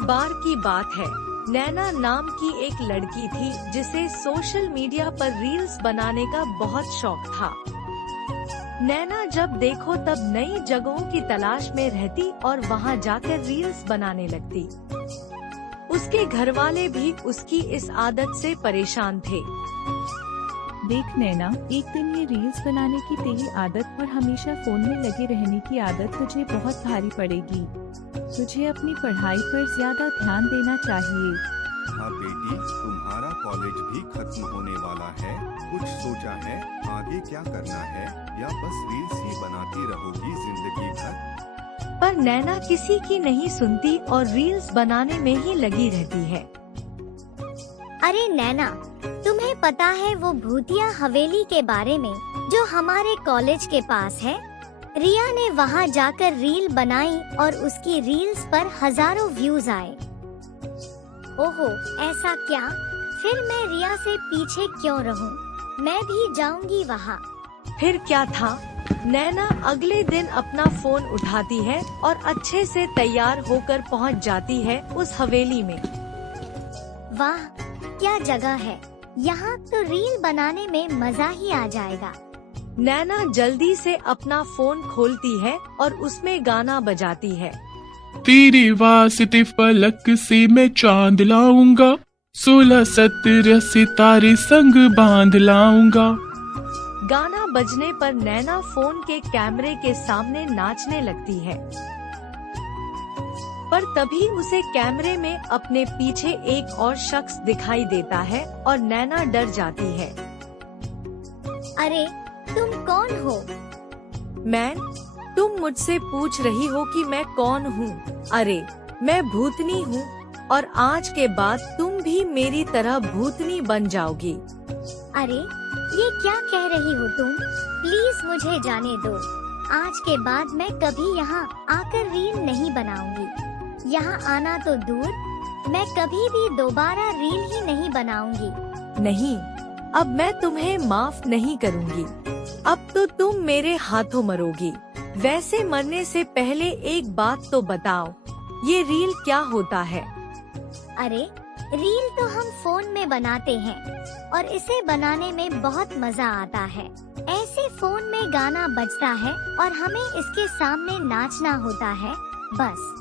बार की बात है, नैना नाम की एक लड़की थी जिसे सोशल मीडिया पर रील्स बनाने का बहुत शौक था। नैना जब देखो तब नई जगहों की तलाश में रहती और वहां जाकर रील्स बनाने लगती। उसके घरवाले भी उसकी इस आदत से परेशान थे। देख नैना, एक दिन ये रील्स बनाने की तेरी आदत और हमेशा फोन में लगे रहने की आदत तुझे बहुत भारी पड़ेगी। तुझे अपनी पढ़ाई पर ज्यादा ध्यान देना चाहिए। हाँ बेटी, तुम्हारा कॉलेज भी खत्म होने वाला है। कुछ सोचा है आगे क्या करना है, या बस रील्स ही बनाती रहोगी जिंदगी भर? पर नैना किसी की नहीं सुनती और रील्स बनाने में ही लगी रहती है। अरे नैना, तुम्हें पता है वो भूतिया हवेली के बारे में जो हमारे कॉलेज के पास है? रिया ने वहाँ जाकर रील बनाई और उसकी रील्स पर हजारों व्यूज आए। ओहो, ऐसा क्या? फिर मैं रिया से पीछे क्यों रहूं? मैं भी जाऊंगी वहाँ। फिर क्या था, नैना अगले दिन अपना फोन उठाती है और अच्छे से तैयार होकर पहुँच जाती है उस हवेली में। वाह, क्या जगह है! यहाँ तो रील बनाने में मजा ही आ जाएगा। नैना जल्दी से अपना फोन खोलती है और उसमें गाना बजाती है। तेरी वास्ते फलक से मैं चांद लाऊंगा, 16-17 सितारे संग बांध लाऊंगा। गाना बजने पर नैना फोन के कैमरे के सामने नाचने लगती है, पर तभी उसे कैमरे में अपने पीछे एक और शख्स दिखाई देता है और नैना डर जाती है। अरे, तुम कौन हो? मैं? तुम मुझसे पूछ रही हो कि मैं कौन हूँ? अरे, मैं भूतनी हूँ और आज के बाद तुम भी मेरी तरह भूतनी बन जाओगी। अरे, ये क्या कह रही हो तुम? प्लीज मुझे जाने दो। आज के बाद मैं कभी यहाँ आकर रील नहीं बनाऊंगी। यहाँ आना तो दूर, मैं कभी भी दोबारा रील ही नहीं बनाऊंगी। नहीं, अब मैं तुम्हें माफ नहीं करूँगी। अब तो तुम मेरे हाथों मरोगी। वैसे मरने से पहले एक बात तो बताओ, ये रील क्या होता है? अरे, रील तो हम फोन में बनाते हैं और इसे बनाने में बहुत मजा आता है। ऐसे फोन में गाना बजता है और हमें इसके सामने नाचना होता है, बस।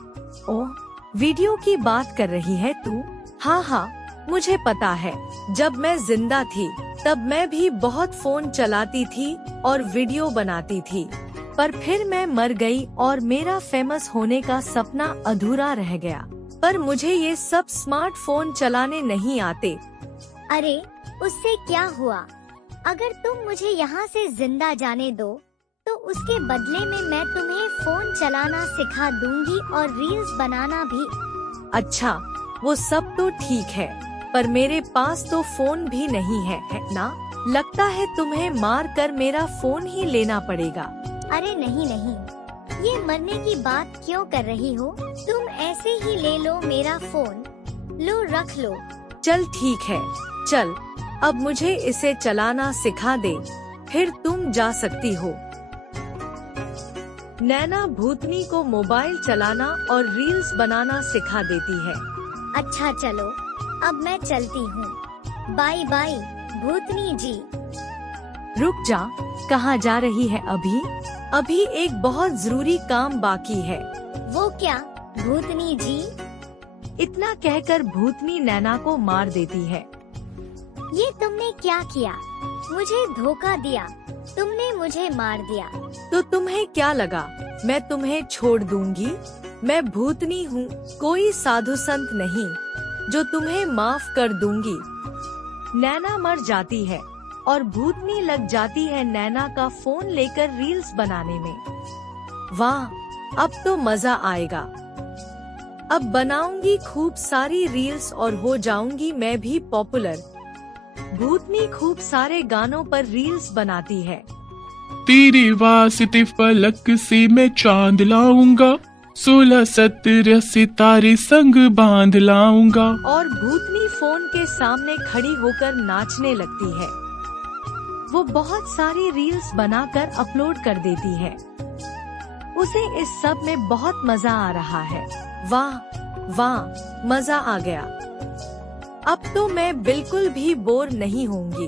ओह, वीडियो की बात कर रही है तू? हाँ हाँ, मुझे पता है। जब मैं जिंदा थी तब मैं भी बहुत फोन चलाती थी और वीडियो बनाती थी, पर फिर मैं मर गई और मेरा फेमस होने का सपना अधूरा रह गया। पर मुझे ये सब स्मार्टफोन चलाने नहीं आते। अरे, उससे क्या हुआ? अगर तुम मुझे यहाँ से जिंदा जाने दो तो उसके बदले में मैं तुम्हें फोन चलाना सिखा दूंगी और रील्स बनाना भी। अच्छा, वो सब तो ठीक है, पर मेरे पास तो फोन भी नहीं है ना? लगता है तुम्हें मार कर मेरा फोन ही लेना पड़ेगा। अरे नहीं नहीं, ये मरने की बात क्यों कर रही हो? तुम ऐसे ही ले लो मेरा फोन। लो, रख लो। चल ठीक है, चल अब मुझे इसे चलाना सिखा दे, फिर तुम जा सकती हो। नैना भूतनी को मोबाइल चलाना और रील्स बनाना सिखा देती है। अच्छा चलो, अब मैं चलती हूँ। बाय बाय भूतनी जी। रुक जा, कहाँ जा रही है अभी? अभी एक बहुत जरूरी काम बाकी है। वो क्या भूतनी जी? इतना कहकर भूतनी नैना को मार देती है। ये तुमने क्या किया? मुझे धोखा दिया, तुमने मुझे मार दिया। तो तुम्हें क्या लगा मैं तुम्हें छोड़ दूंगी? मैं भूतनी हूँ, कोई साधु संत नहीं जो तुम्हें माफ कर दूंगी। नैना मर जाती है और भूतनी लग जाती है नैना का फोन लेकर रील्स बनाने में। वाह, अब तो मजा आएगा। अब बनाऊंगी खूब सारी रील्स और हो जाऊंगी मैं भी पॉपुलर। भूतनी खूब सारे गानों पर रील्स बनाती है। तेरी वास्ते फलक से मैं चांद लाऊंगा, 16-17 सितारे संग बांध लाऊंगा। और भूतनी फोन के सामने खड़ी होकर नाचने लगती है। वो बहुत सारी रील्स बनाकर अपलोड कर देती है। उसे इस सब में बहुत मजा आ रहा है। वाह, वाह, मजा आ गया। अब तो मैं बिल्कुल भी बोर नहीं होंगी।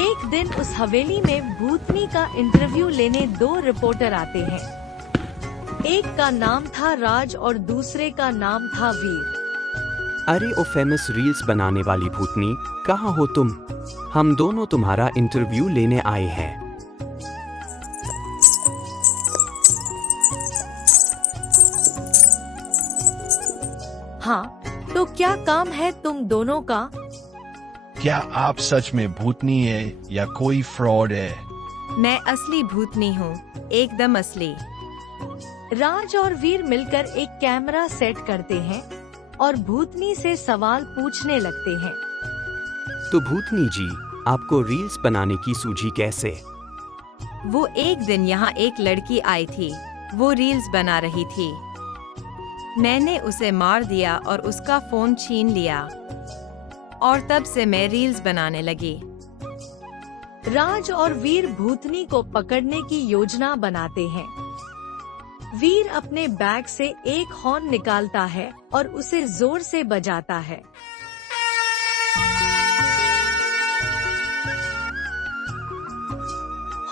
एक दिन उस हवेली में भूतनी का इंटरव्यू लेने 2 रिपोर्टर आते हैं। एक का नाम था राज और दूसरे का नाम था वीर। अरे ओ फेमस रील्स बनाने वाली भूतनी, कहाँ हो तुम? हम दोनों तुम्हारा इंटरव्यू लेने आए हैं। हाँ, तो क्या काम है तुम दोनों का? क्या आप सच में भूतनी है या कोई फ्रॉड है? मैं असली भूतनी हूँ, एकदम असली। राज और वीर मिलकर एक कैमरा सेट करते हैं और भूतनी से सवाल पूछने लगते हैं। तो भूतनी जी, आपको रील्स बनाने की सूझी कैसे? वो एक दिन यहाँ एक लड़की आई थी, वो रील्स बना रही थी। मैंने उसे मार दिया और उसका फोन छीन लिया, और तब से मैं रील्स बनाने लगी। राज और वीर भूतनी को पकड़ने की योजना बनाते हैं। वीर अपने बैग से एक हॉर्न निकालता है और उसे जोर से बजाता है।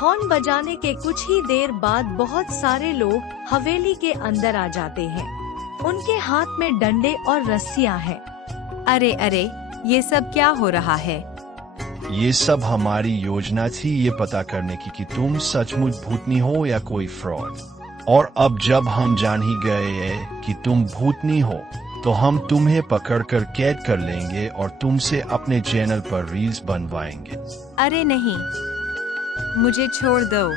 हॉर्न बजाने के कुछ ही देर बाद बहुत सारे लोग हवेली के अंदर आ जाते हैं। उनके हाथ में डंडे और रस्सियां हैं। अरे अरे, ये सब क्या हो रहा है? ये सब हमारी योजना थी ये पता करने की कि तुम सचमुच भूतनी हो या कोई फ्रॉड। और अब जब हम जान ही गए हैं कि तुम भूतनी हो, तो हम तुम्हें पकड़कर कैद कर लेंगे और तुमसे अपने चैनल पर रील्स बनवाएंगे। अरे नहीं, मुझे छोड़ दो।